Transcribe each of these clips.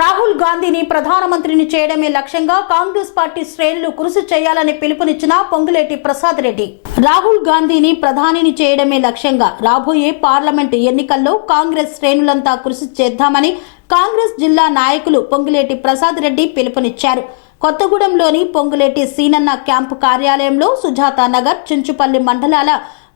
రాహుల్ గాంధీని ప్రధానమంత్రిని చేయడమే లక్ష్యంగా కాంగ్రెస్ పార్టీ శ్రేణులు కృషి చేయాలని పిలుపునిచ్చిన పొంగులేటి ప్రసాద్ రెడ్డి. రాహుల్ గాంధీని ప్రధానిని చేయడమే లక్ష్యంగా రాబోయే పార్లమెంట్ ఎన్నికల్లో కాంగ్రెస్ శ్రేణులంతా కృషి చేద్దామని కాంగ్రెస్ జిల్లా నాయకులు పొంగులేటి ప్రసాద్ రెడ్డి పిలుపునిచ్చారు. కొత్తగూడెంలోని పొంగులేటి సీనన్న క్యాంపు కార్యాలయంలో సుజాత నగర్, చించుపల్లి మండలాల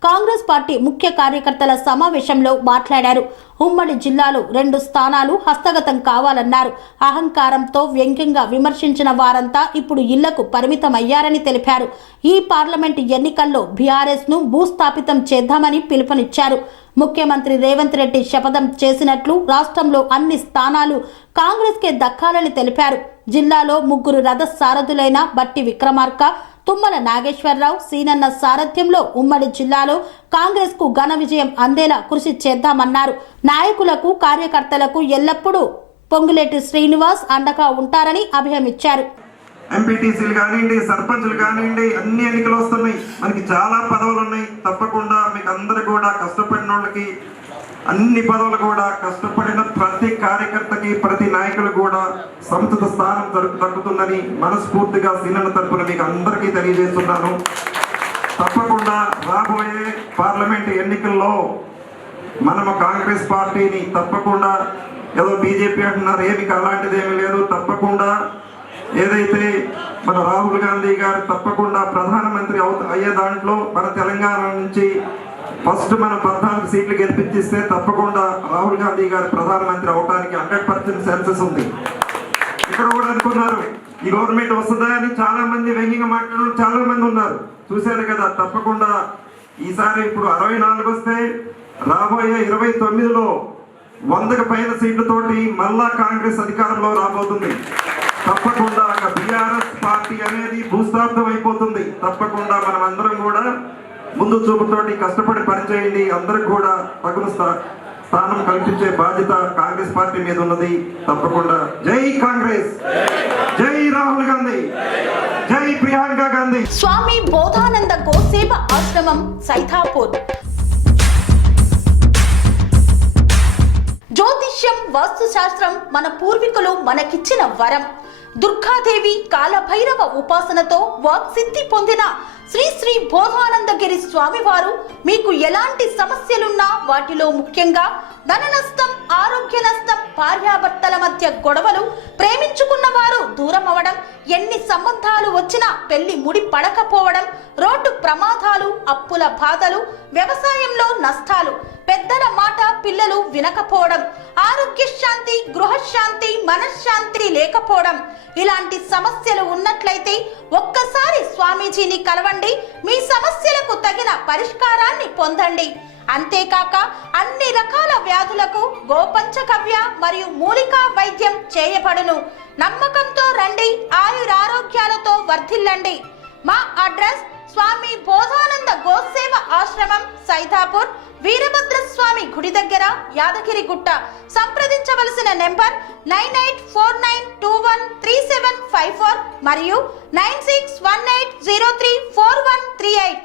కాంగ్రెస్ పార్టీ ముఖ్య కార్యకర్తల సమావేశంలో మాట్లాడారు. ఉమ్మడి జిల్లాలో 2 స్థానాలు హస్తగతం కావాలన్నారు. అహంకారంతో వ్యంగ్యంగా విమర్శించిన వారంతా ఇప్పుడు ఇళ్లకు పరిమితమయ్యారని తెలిపారు. ఈ పార్లమెంట్ ఎన్నికల్లో బీఆర్ఎస్ ను భూస్థాపితం చేద్దామని పిలుపునిచ్చారు. ముఖ్యమంత్రి రేవంత్ రెడ్డి శపథం చేసినట్లు రాష్ట్రంలో అన్ని స్థానాలు కాంగ్రెస్ కే దక్కాలని తెలిపారు. జిల్లాలో 3 రథ సారథులైన బట్టి విక్రమార్క, తుమ్మల నాగేశ్వరరావు, సీనన్న సారథ్యంలో ఉమ్మడి జిల్లాలో కాంగ్రెస్ కు ఘన విజయం అందేలా కృషి చేద్దామన్నారు. నాయకులకు, కార్యకర్తలకు ఎల్లప్పుడూ పొంగులేటి శ్రీనివాస్ అండగా ఉంటారని అభయమిచ్చారు. ఎంపీటీసీలు కానివ్వండి, సర్పంచులు కానివ్వండి, అన్ని ఎన్నికలు వస్తున్నాయి. మనకి చాలా పదవులు ఉన్నాయి. తప్పకుండా మీకు అందరూ కూడా కష్టపడిన వాళ్ళకి అన్ని పదవులు కూడా కష్టపడిన ప్రతి కార్యకర్తకి, ప్రతి నాయకులు కూడా సముచిత స్థానం దక్కుతుందని మనస్ఫూర్తిగా సీనన్న తరపున మీకు అందరికీ తెలియజేస్తున్నాను. తప్పకుండా రాబోయే పార్లమెంట్ ఎన్నికల్లో మనము కాంగ్రెస్ పార్టీని తప్పకుండా, ఏదో బీజేపీ అంటున్నారు, ఏమి అలాంటిది ఏమీ లేదు. తప్పకుండా ఏదైతే మన రాహుల్ గాంధీ గారు తప్పకుండా ప్రధానమంత్రి అయ్యే దాంట్లో మన తెలంగాణ నుంచి ఫస్ట్ మనం 14 సీట్లు గెలిపించిస్తే తప్పకుండా రాహుల్ గాంధీ గారు ప్రధానమంత్రి అవడానికి 100% ఛాన్సెస్ ఉంది. ఇక్కడ కూడా అనుకున్నారు ఈ గవర్నమెంట్ వస్తుందా అని చాలా మంది వ్యంగ్యంగా మాట్లాడడం చాలా మంది ఉన్నారు, చూశారు కదా. తప్పకుండా ఈసారి ఇప్పుడు 64 వస్తే రాబోయే 29లో 100కు పైన సీట్లతోటి మళ్ళా కాంగ్రెస్ అధికారంలో రాబోతుంది. తప్పకుండా బీఆర్ఎస్ పార్టీ అనేది భూస్థాపితం అయిపోతుంది. తప్పకుండా మనం అందరం కూడా ముందు చూపుతోటి కష్టపడి పనిచేయండి. అందరికి కూడా తగును స్థానం కల్పించే బాధ్యత కాంగ్రెస్ పార్టీ మీద ఉన్నది. తప్పకుండా జై కాంగ్రెస్, జై రాహుల్ గాంధీ, జై ప్రియాంక గాంధీ. స్వామి బోధానంద గోసేవ ఆశ్రమం, సైథాపూర్. జ్యోతిష్యం, వాస్తు శాస్త్రం మన పూర్వీకులు మనకిచ్చిన వరం. దుర్గాదేవి, కాలభైరవ ఉపాసనతో వాక్సిద్ధి పొందిన శ్రీ శ్రీ బోధానందగిరి స్వామివారు మీకు ఎలాంటి సమస్యలున్నా, వాటిలో ముఖ్యంగా ధన నష్టం, ఆరోగ్య నష్టం, భార్యాభర్తల మధ్య గొడవలు, ప్రేమించుకున్న వారు దూరం అవడం, ఎన్ని సంబంధాలు వచ్చినా పెళ్లి ముడి పడకపోవడం, రోడ్డు ప్రమాదాలు, అప్పుల బాధలు, వ్యవసాయంలో నష్టాలు, పెద్దల మాట పిల్లలు వినకపోవడం, ఆరోగ్య శాంతి, గృహశాంతి, మనశ్శాంతి లేకపోవడం, ఇలాంటి సమస్యలు ఉన్నట్లయితే ఒక్కసారి స్వామీజీని కలవండి. మీ సమస్యలకు తగిన పరిష్కారాన్ని పొందండి. అంతేకాక అన్ని రకాల వ్యాధులకు గోపంచకవ్య మరియు మూలికా వైద్యం చేయబడును. నమ్మకంతో రండి, ఆయురారోగ్యాలతో వర్ధిల్లండి. మా అడ్రస్ స్వామి బోధానంద గోసేవ ఆశ్రమం, సైథాపూర్, వీరభద్రస్వామి గుడి దగ్గర, యాదగిరిగుట్ట. సంప్రదించవలసిన నెంబర్ 9849213754 మరియు 9618034138.